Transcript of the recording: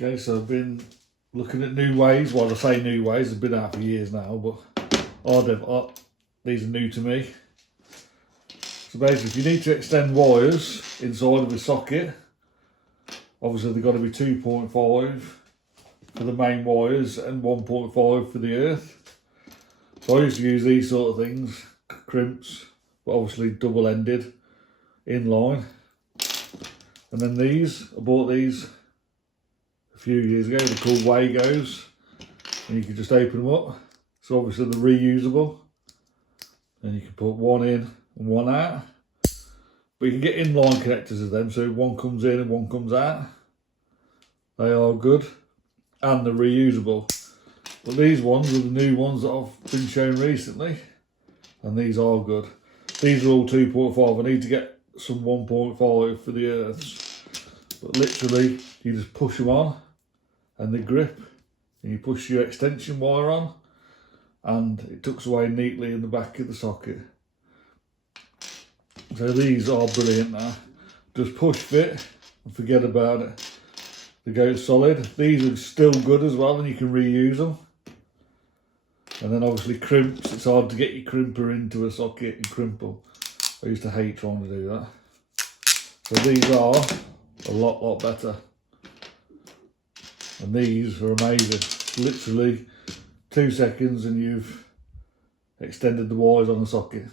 Okay, so I've been looking at new ways. Well, I say new ways, they've been out for years now, but these are new to me. So basically, if you need to extend wires inside of a socket, obviously they've got to be 2.5 for the main wires and 1.5 for the earth. So I used to use these sort of things, crimps, but obviously double-ended, inline. And then these, I bought these a few years ago. They're called Wagos, and you can just open them up. So obviously they're reusable, and you can put one in and one out. But you can get inline connectors of them, so one comes in and one comes out. They are good, and they're reusable. But these ones are the new ones that I've been shown recently, and these are good. These are all 2.5. I need to get some 1.5 for the earths. But literally, you just push them on, and they grip, and you push your extension wire on, and it tucks away neatly in the back of the socket. So these are brilliant now. Just push fit and forget about it. They go solid. These are still good as well, and you can reuse them. And then obviously crimps. It's hard to get your crimper into a socket and crimp them. I used to hate trying to do that. So these are a lot better. And these are amazing. Literally 2 seconds and you've extended the wires on the socket.